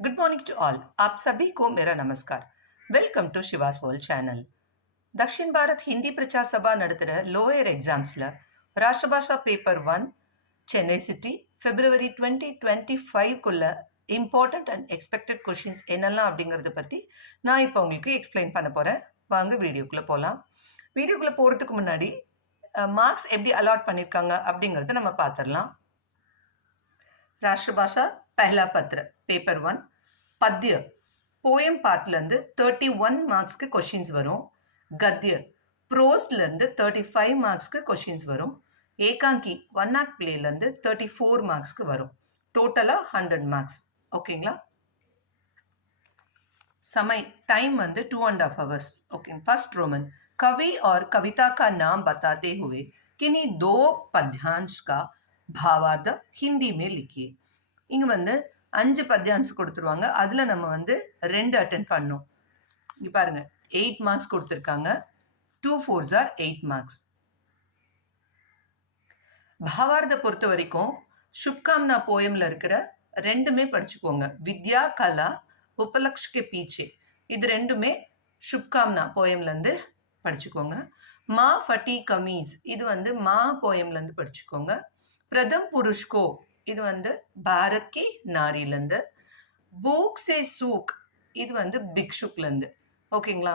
Good morning to all. आप सभी को मेरा नमस्कार। Welcome to Shiva's world channel. Dakshin Bharat Hindi Prachar Sabha நடத்துகிற லோயர் எக்ஸாம்ஸில் Rashtrabhasha paper 1 Chennai city February 2025க்குள்ள இம்பார்ட்டண்ட் அண்ட் எக்ஸ்பெக்டட் கொஷின்ஸ் என்னெல்லாம் அப்படிங்கிறத பற்றி நான் இப்போ உங்களுக்கு எக்ஸ்பிளைன் பண்ண போகிறேன். வாங்க வீடியோக்குள்ளே போகலாம். வீடியோக்குள்ளே போகிறதுக்கு முன்னாடி மார்க்ஸ் எப்படி அலாட் பண்ணியிருக்காங்க அப்படிங்கிறத நம்ம பார்த்துடலாம். ராஷ்டிரபாஷா पहला पत्र पेपर 1 पद्य पोएम पार्टलेருந்து 31 மார்க்ஸ்க்கு क्वेश्चंस வரும். गद्य प्रोस्லேருந்து 35 மார்க்ஸ்க்கு क्वेश्चंस வரும். ஏகாங்கி ஒன் ஆக்ட் பிளேலேருந்து 34 மார்க்ஸ்க்கு வரும். டோட்டலாக 100 மார்க்ஸ். ஓகேங்களா? समय टाइम வந்து 2.5 hours. ओके. फर्स्ट रोमन कवि और कविता का नाम बताते हुए किन्हीं दो पद्यांश का भावार्थ हिंदी में लिखिए. இங்கே வந்து 5 பத்யான்ஸ் கொடுத்துருவாங்க. அதில் நம்ம வந்து 2 அட்டென்ட் பண்ணோம். இங்கே பாருங்கள், 8 மார்க்ஸ் கொடுத்துருக்காங்க. 2 4s are 8 மார்க்ஸ். பாவார்த்தை பொறுத்த வரைக்கும் சுப்காம்னா போயமில் இருக்கிற ரெண்டுமே படிச்சுக்கோங்க. வித்யா கலா உபலக்ஷ் கே பீச்சே, இது ரெண்டுமே சுப்காம்னா போயம்லேருந்து படிச்சுக்கோங்க. மா ஃபட்டி கமீஸ், இது வந்து மா போயம்லேருந்து படிச்சுக்கோங்க. பிரதம் புருஷ்கோ, இது வந்து பாரத் கி நாரிலேருந்து. பூக் சே சூக், இது வந்து பிக்ஷுக்லேருந்து. ஓகேங்களா?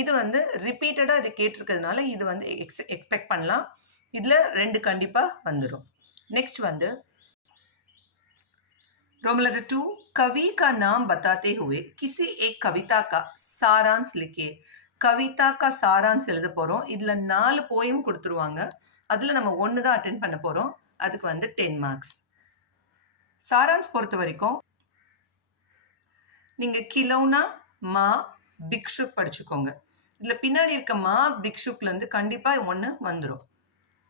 இது வந்து ரிப்பீட்டடாக இது கேட்டிருக்கிறதுனால இது வந்து எக்ஸ்பெக்ட் பண்ணலாம். இதில் 2 கண்டிப்பாக வந்துடும். नेक्स्ट வந்து रोमन लेटर 2 कवि का नाम बताते हुए किसी एक कविता का सारांश लिखिए. கவிதா கா சாரான்ஸ் எழுத போகிறோம். இதில் 4 போயம் கொடுத்துருவாங்க. அதில் நம்ம 1 தான் அட்டென்ட் பண்ண போகிறோம். அதுக்கு வந்து 10 மார்க்ஸ். சாரான்ஸ் பொறுத்த வரைக்கும் நீங்கள் கிலோனா மா பிக்ஷுக் படிச்சுக்கோங்க. இதில் பின்னாடி இருக்க மா பிக்ஷுக்லேருந்து கண்டிப்பாக 1 வந்துடும்.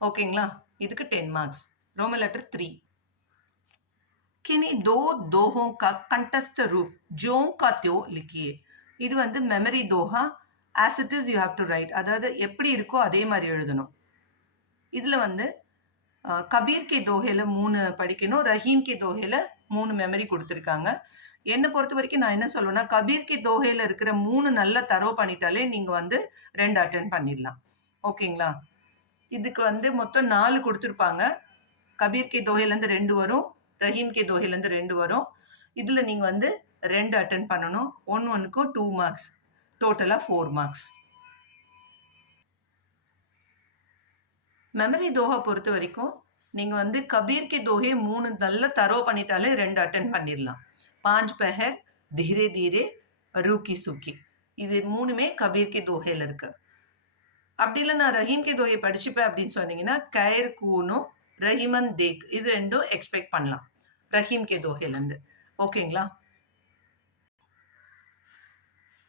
ஓகேங்களா? இதுக்கு 10 மார்க்ஸ். रोमन लेटर 3 किन्हीं दो दोहों का कंटस्ट रूप ज्यों का त्यों लिखिए. இது வந்து memory Doha, as it is you have to right. அதாவது எப்படி இருக்கோ அதே மாதிரி எழுதணும். இதில் வந்து கபீர் கே தோஹையில் 3 படிக்கணும். ரஹீம் கே தோஹையில் 3 மெமரி கொடுத்துருக்காங்க. என்னை பொறுத்த வரைக்கும் நான் என்ன சொல்லுவேன்னா, கபீர் கே தோஹையில் இருக்கிற 3 நல்லா தரவு பண்ணிட்டாலே நீங்கள் வந்து 2 அட்டென்ட் பண்ணிடலாம். ஓகேங்களா? இதுக்கு வந்து மொத்தம் 4 கொடுத்துருப்பாங்க. கபீர் கே தோஹையிலேருந்து 2 வரும், ரஹீம் கே தோஹையிலேருந்து 2 வரும். இதில் நீங்கள் வந்து 2 அட்டென்ட் பண்ணணும். ஒன்றுக்கும் 2 மார்க்ஸ், டோட்டலாக 4 மார்க்ஸ். மெமரி தோஹா பொறுத்த வரைக்கும் நீங்கள் வந்து கபீர் கே தோஹே 3 நல்லா தரவு பண்ணிட்டாலே 2 அட்டென்ட் பண்ணிடலாம். 5 பஹர், தீரே தீரே, ரூக்கி சுக்கி, இது 3மே கபீர் கே தோஹையில் இருக்கு. அப்படி இல்லை நான் ரஹீம் கே தோஹை படிச்சுப்பேன் அப்படின்னு சொன்னீங்கன்னா கைர் கூனும் ரஹிமன் தேக், இது 2 எக்ஸ்பெக்ட் பண்ணலாம் ரஹீம் கே தோஹையிலேருந்து. ஓகேங்களா?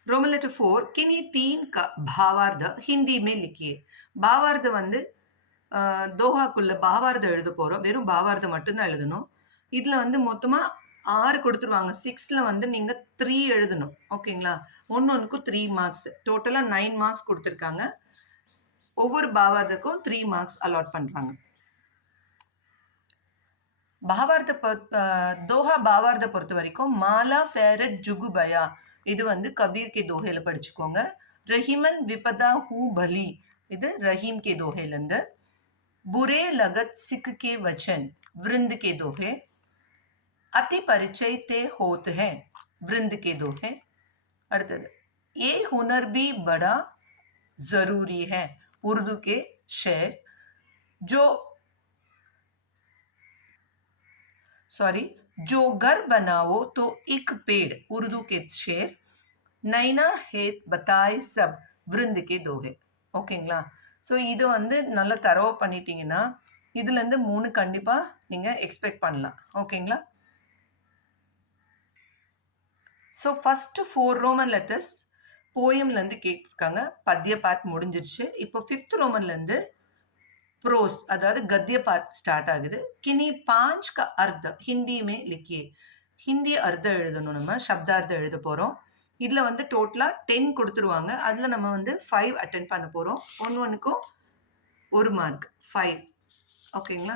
रोमन लेटर 4 किन्हीं 3 का भावार्थ हिंदी में लिखिए. भावार्थ வந்து தோஹாக்குள்ள பாவார்த்தம் எழுத போகிறோம். வெறும் பாவார்த்தம் மட்டும்தான் எழுதணும். இதில் வந்து மொத்தமாக 6 கொடுத்துருவாங்க. 6ல் வந்து நீங்கள் 3 எழுதணும். ஓகேங்களா? ஒன்றுக்கும் 3 மார்க்ஸ், டோட்டலாக 9 மார்க்ஸ் கொடுத்துருக்காங்க. ஒவ்வொரு பாவார்த்தக்கும் 3 மார்க்ஸ் அலாட் பண்ணுறாங்க. பாவார்த்த தோஹா பாவார்த்தை பொறுத்த வரைக்கும் மாலா ஃபேரத் ஜுகுபயா, இது வந்து கபீர் கே தோஹையில் படிச்சுக்கோங்க. ரஹிமன் விபதா ஹூ பலி, இது ரஹீம் கே தோஹையிலேருந்து. बुरे लगत सिख के वचन वृंद के दोहे, अति परिचय ते होत है वृंद के दोहे. அடுத்தது ये हुनर भी बड़ा ज़रूरी है उर्दू के शेर, जो घर बनाओ तो एक पेड़ उर्दू के शेर, नैना हेत बताए सब वृंद के दोहे. ஓகேங்களா? ஸோ இது வந்து நல்லா தரவு பண்ணிட்டீங்கன்னா இதுலேருந்து 3 கண்டிப்பாக நீங்கள் எக்ஸ்பெக்ட் பண்ணலாம். ஓகேங்களா? ஸோ ஃபஸ்ட்டு 4 ரோமன் லெட்டர்ஸ் போயம்லேருந்து கேட்டிருக்காங்க. பத்திய பார்ட் முடிஞ்சிருச்சு. இப்போ 5th ரோமன்லேருந்து ப்ரோஸ், அதாவது கத்திய பார்ட் ஸ்டார்ட் ஆகுது. கினி 5 का अर्थ हिंदी में लिखिए. ஹிந்தி அர்த்தம் எழுதணும். நம்ம சப்தார்த்தம் எழுத போகிறோம். இதில் வந்து டோட்டலாக 10 கொடுத்துருவாங்க. அதில் நம்ம வந்து 5 அட்டென்ட் பண்ண போகிறோம். ஒன்றுக்கும் 1 மார்க், 5. ஓகேங்களா?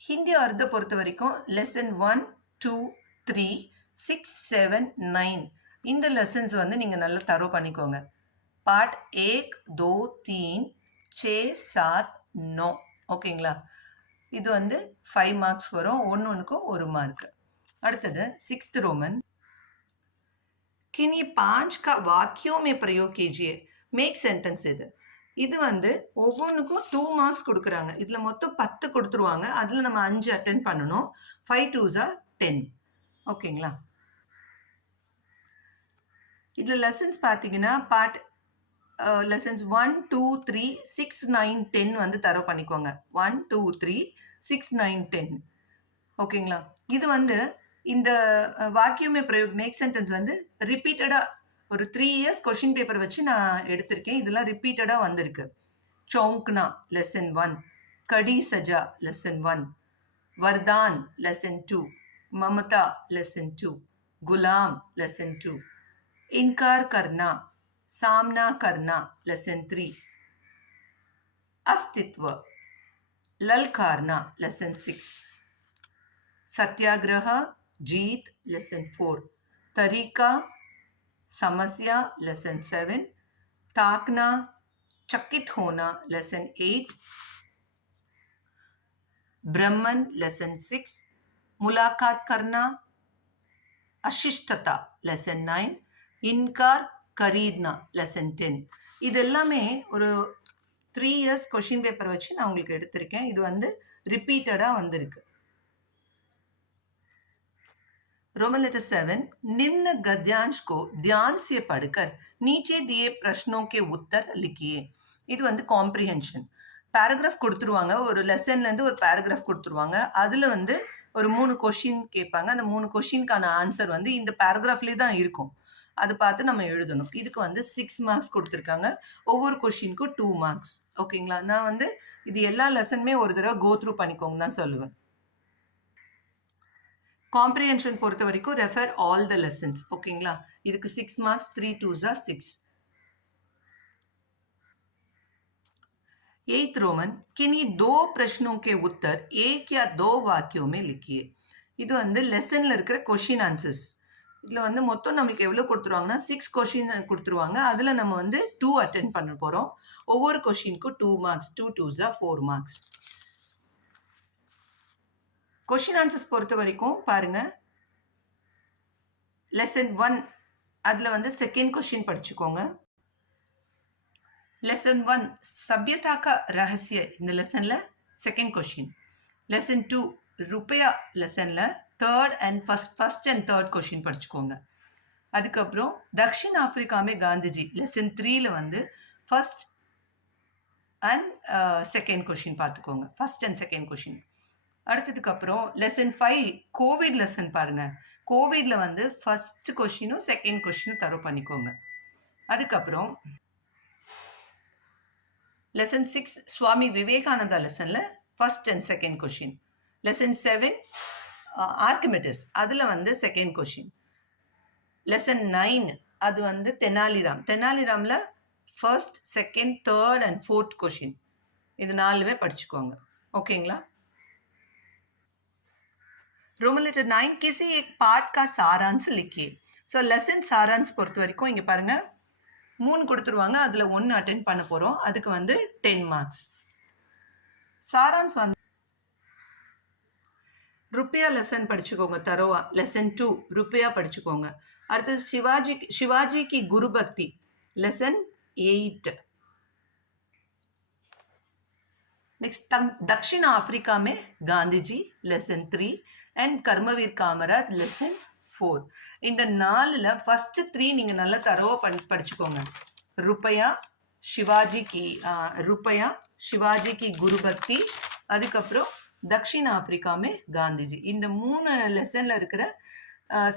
ஹிந்தி அர்த்தம் பொறுத்த வரைக்கும் லெசன் 1 2, 3, 6, 7, 9 இந்த லெசன்ஸ் வந்து நீங்கள் நல்லா தரோ பண்ணிக்கோங்க. பார்ட் 1, 2, 3, 6, 7, 9 ஓகேங்களா? இது வந்து 5 மார்க்ஸ் வரும். ஒன்றுக்கும் 1 மார்க். அடுத்தது 6th रोमन किन्हीं 5 का वाक्यों में प्रयोग कीजिए. மேக் சென்டென்ஸ் இது வந்து ஒவ்வொன்றுக்கும் 2 மார்க்ஸ் கொடுக்குறாங்க. இதில் மொத்தம் 10 கொடுத்துருவாங்க. அதில் நம்ம 5 அட்டென்ட் பண்ணணும். 5 2s are 10 ஓகேங்களா? இதில் லெசன்ஸ் பார்த்தீங்கன்னா பார்ட் லெசன்ஸ் 1, 2, 3, 6, 9, 10 வந்து தரவு பண்ணிக்கோங்க. 1, 2, 3, 6, 9, 10 ஓகேங்களா? இது வந்து இந்த வாக்கியமே பிரயோக் மேக் சென்டென்ஸ் வந்து ரிப்பீட்டடாக ஒரு 3 இயர்ஸ் கொஷின் பேப்பர் வச்சு நான் எடுத்திருக்கேன். இதெல்லாம் ரிப்பீட்டடாக வந்திருக்கு. चौंकना लेसन 1, कड़ी सजा लेसन 1, वरदान लेसन 2, ममता लेसन 2, गुलाम लेसन 2, इनकार करना, सामना करना लेसन 3, अस्तित्व, ललकारना लेसन 6, सत्याग्रह, जीत लेसन 4, तरीका, समस्या लेसन 7, ताकना, चकित होना लेसन 8, ब्रह्मन लेसन 6, मुलाकात करना, अशिष्टता लेसन 9, इनकार खरीदना लेसन 10 இது எல்லாமே ஒரு 3 இயர்ஸ் கொஷின் பேப்பர் வச்சு நான் உங்களுக்கு எடுத்திருக்கேன். இது வந்து ரிப்பீட்டடாக வந்திருக்கு. रोमन लेटर 7 निम्न गद्यांश को ध्यान से पढ़कर नीचे दिए प्रश्नों के उत्तर लिखिए. இது வந்து காம்ப்ரிஹென்ஷன். பேராகிராஃப் கொடுத்துருவாங்க. ஒரு லெசன்லேருந்து ஒரு பேராகிராஃப் கொடுத்துருவாங்க. அதில் வந்து ஒரு 3 கொஷின் கேட்பாங்க. அந்த 3 கொஷினுக்கான ஆன்சர் வந்து இந்த பேராகிராஃப்லேயே தான் இருக்கும். அதை பார்த்து நம்ம எழுதணும். இதுக்கு வந்து 6 மார்க்ஸ் கொடுத்துருக்காங்க. ஒவ்வொரு கொஷினுக்கும் 2 மார்க்ஸ் ஓகேங்களா? நான் வந்து இது எல்லா லெசனுமே ஒரு தடவை கோ த்ரூ பண்ணிக்கோங்க தான் சொல்லுவேன். காம்ப்ரிஹென்ஷன் பொறுத்த வரைக்கும் ரெஃபர் ஆல் த லெசன்ஸ் ஓகேங்களா? இதுக்கு 6 marks, 3 2s are 6. 8th Roman किन्हीं 2 प्रश्नों के उत्तर एक या 2 वाक्यों में लिखिए. இது வந்து லெசன்ல இருக்கிற கொஷின் ஆன்சர்ஸ். இதில் வந்து மொத்தம் நம்மளுக்கு எவ்வளோ கொடுத்துருவாங்கன்னா 6 கொஷின் கொடுத்துருவாங்க. அதில் நம்ம வந்து 2 அட்டென்ட் பண்ண போகிறோம். ஒவ்வொரு கொஷினுக்கும் 2 marks, 2 2s are 4 marks. Question answers பொறுத்த வரைக்கும் பாருங்க, லெசன் 1 அதில் வந்து செகண்ட் கொஷின் படிச்சுக்கோங்க. லெசன் 1 சபியதா கா ரகசிய இந்த லெசனில் செகண்ட் கொஷின். லெசன் 2 ருப்பையா லெசனில் ஃபர்ஸ்ட் அண்ட் தேர்ட் கொஷின் படிச்சுக்கோங்க. அதுக்கப்புறம் தக்ஷின் ஆப்பிரிக்காமே காந்திஜி லெசன் 3ல் வந்து ஃபர்ஸ்ட் அண்ட் செகண்ட் கொஷின் பார்த்துக்கோங்க. First and second question. அடுத்ததுக்கு அப்புறம் லெசன் 5 கோவிட் லெசன் பாருங்க. கோவிட்ல வந்து ஃபர்ஸ்ட் கொஷினும் செகண்ட் கொஷினும் தரவு பண்ணிக்கோங்க. அதுக்கப்புறம் லெசன் 6 சுவாமி விவேகானந்தா லெசன்ல first and second question. Lesson 7 Archimedes அதில் வந்து செகண்ட் கொஷின். லெசன் 9 அது வந்து தெனாலிராமில் first, second, third and fourth question. இது 4மே படிச்சுக்கோங்க ஓகேங்களா? रोमन लेटर 9 किसी एक पार्ट का सारांश लिखिए. ஸோ லெசன் சாரான்ஸ் பொறுத்த வரைக்கும் இங்கே பாருங்கள் 3 கொடுத்துருவாங்க. அதில் 1 அட்டென்ட் பண்ண போகிறோம். அதுக்கு வந்து 10 மார்க்ஸ். சாரான்ஸ் வந்து ருப்பையா லெசன் படிச்சுக்கோங்க தரோவா. லெசன் 2 ருப்பையா படிச்சுக்கோங்க. அடுத்தது சிவாஜி கி குரு பக்தி லெசன் 8. नेक्स्ट दक्षिण अफ्रीका में Gandhi ji lesson 3 and Karmaveer Kamaraj lesson 4. இந்த 4ல் ஃபர்ஸ்ட் 3 நீங்கள் நல்லா தரவா படிச்சுக்கோங்க. ருப்பையா சிவாஜி கி குரு பக்தி, அதுக்கப்புறம் தக்ஷிண ஆப்பிரிக்காமே காந்திஜி. இந்த 3 லெசனில் இருக்கிற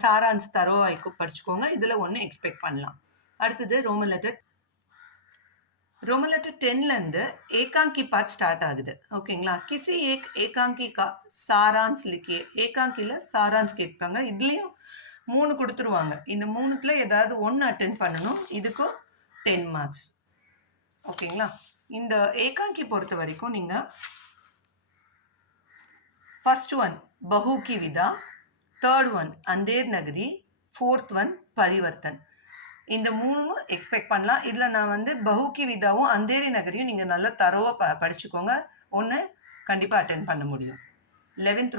சாரான்ஸ் தரவா படிச்சுக்கோங்க. இதில் ஒன்று எக்ஸ்பெக்ட் பண்ணலாம். அடுத்தது ரோமன் லெட்டர் 10லேருந்து ஏகாங்கி பார்ட் ஸ்டார்ட் ஆகுது ஓகேங்களா? கிசி ஏகாங்கி கா சாரான்ஸ் லிக்கியே. ஏகாங்கியில் சாரான்ஸ் கேட்பாங்க. இதுலேயும் 3 கொடுத்துருவாங்க. இந்த 3த்தில் ஏதாவது 1 அட்டென்ட் பண்ணணும். இதுக்கும் 10 மார்க்ஸ் ஓகேங்களா? இந்த ஏகாங்கி பொறுத்த வரைக்கும் நீங்கள் first 1 Bahu Ki Vida, third one Andher Nagari, fourth one Parivartan. இந்த 3 எக்ஸ்பெக்ட் பண்ணலாம். இதில் நான் வந்து பஹுக்கி விதாவும் அந்தேரி நகரியும் நீங்கள் நல்லா தரோவாக படிச்சுக்கோங்க. ஒன்று கண்டிப்பாக அட்டென்ட் பண்ண முடியும். 11th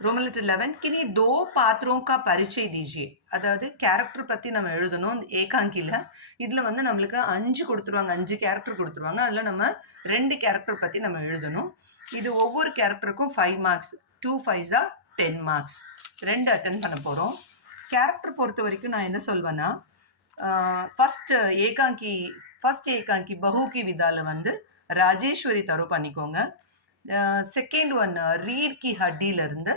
रोमन लेटर 11 किन्हीं 2 पात्रों का परिचय दीजिए. அதாவது கேரக்டர் பற்றி நம்ம எழுதணும். ஏகாங்கியில் இதில் வந்து நம்மளுக்கு 5 கொடுத்துருவாங்க, 5 கேரக்டர் கொடுத்துருவாங்க. அதில் நம்ம 2 கேரக்டர் பற்றி நம்ம எழுதணும். இது ஒவ்வொரு கேரக்டருக்கும் 5 மார்க்ஸ், 2 5s 10 மார்க்ஸ். 2 அட்டென்ட் பண்ண போகிறோம். கேரக்டர் பொறுத்த வரைக்கும் நான் என்ன சொல்வேன்னா, ஃபர்ஸ்ட் ஏகாங்கி பஹுக்கி விதாவில் வந்து ராஜேஸ்வரி தரோ பண்ணிக்கோங்க. செகண்ட் ஒன் ரீட் கி ஹட்டியிலிருந்து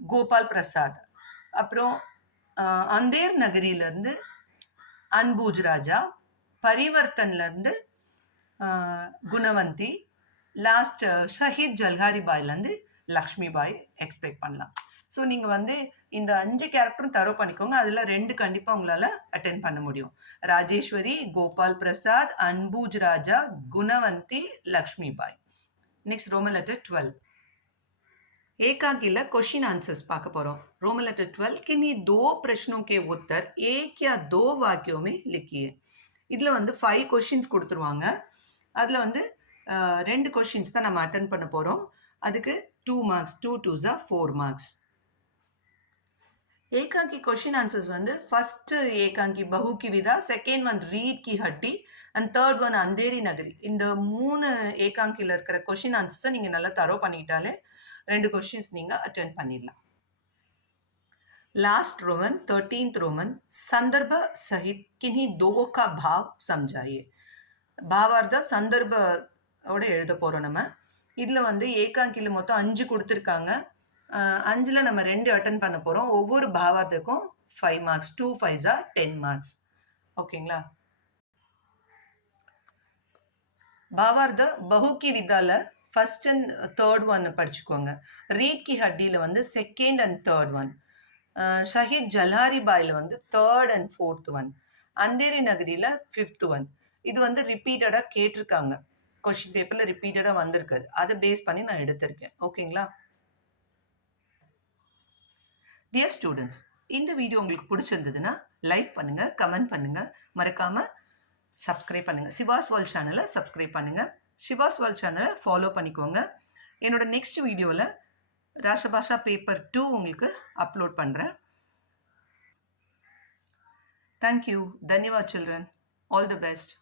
கோபால் பிரசாத். அப்புறம் அந்தேர் நகரியிலேருந்து அன்பூஜ் ராஜா. பரிவர்த்தன்லேருந்து குணவந்தி. லாஸ்ட் ஷஹீத் ஜல்ஹாரி பாய்லேருந்து லக்ஷ்மி பாய் எக்ஸ்பெக்ட் பண்ணலாம். ஸோ நீங்கள் வந்து இந்த 5 கேரக்டரும் தரோ பண்ணிக்கோங்க. அதில் 2 கண்டிப்பாக உங்களால் அட்டென்ட் பண்ண முடியும். ராஜேஸ்வரி, கோபால் பிரசாத், அன்பூஜ் Raja, Gunavanti, Lakshmi Bai. Next Roman letter 12 एकांकीला क्वेश्चन आंसर्स पाक पोरोम. रोमन लेटर 12 किन्हीं 2 प्रश्नों के उत्तर एक या 2 वाक्यों में लिखिए. इधर வந்து 5 क्वेश्चंस கொடுத்துருவாங்க. அதில் வந்து 2 क्वेश्चंस தான் நம்ம அட்டென்ட் பண்ண போகிறோம். அதுக்கு 2 மார்க்ஸ், 2 2s 4 மார்க்ஸ். ஏகாங்கி क्वेश्चन आंसर्स வந்து ஃபர்ஸ்ட் ஏகாங்கி Bahu ki Vida, second one Reedh Ki Haddi and third one Andheri Nagari. இந்த 3 ஏகாங்கியில் இருக்கிற क्वेश्चन आंसर्ஸை நீங்கள் நல்லா தரோ பண்ணிட்டாலே 2 क्वेश्चंस நீங்கள் அட்டென்ட் பண்ணிடலாம். लास्ट रोमन 13th रोमन संदर्भ सहित किन्हीं 2 का भाव समझाइए. பாவார்த்த சந்தர்ப்போட எழுத போகிறோம் நம்ம. இதில் வந்து ஏகாங்கியில் மொத்தம் 5 கொடுத்துருக்காங்க. 5ல் நம்ம 2 அட்டென்ட் பண்ண போகிறோம். ஒவ்வொரு பாவார்த்துக்கும் 5 மார்க்ஸ், 2 5s 10 மார்க்ஸ். ஓகேங்களா? பாவார்த்த பஹுக்கி விதால ஃபர்ஸ்ட் அண்ட் தேர்ட் ஒன் படிச்சுக்கோங்க. ரீட் கி ஹட்டியில் வந்து second and third one. Shaheed Jhalkari பாயில் வந்து third and fourth one. Andheri நகரியில் 5th ஒன். இது வந்து ரிப்பீட்டடாக கேட்டிருக்காங்க. கொஷின் பேப்பரில் ரிப்பீட்டடாக வந்திருக்குது. அதை பேஸ் பண்ணி நான் எடுத்திருக்கேன். ஓகேங்களா? டியர் ஸ்டூடெண்ட்ஸ், இந்த வீடியோ உங்களுக்கு பிடிச்சிருந்ததுன்னா லைக் பண்ணுங்கள், கமெண்ட் பண்ணுங்கள், மறக்காமல் சப்ஸ்கிரைப் பண்ணுங்கள். சிவாஸ் வேர்ல்ட் சேனலை சப்ஸ்கிரைப் பண்ணுங்கள். சிவாஸ் வேர்ல்ட் சேனலை ஃபாலோ பண்ணிக்கோங்க. என்னோட நெக்ஸ்ட் வீடியோவில் ராஷ்டிரபாஷா பேப்பர் 2 உங்களுக்கு அப்லோட் பண்ணுறேன். தேங்க்யூ. தன்யவாத் சில்ட்ரன். All the best.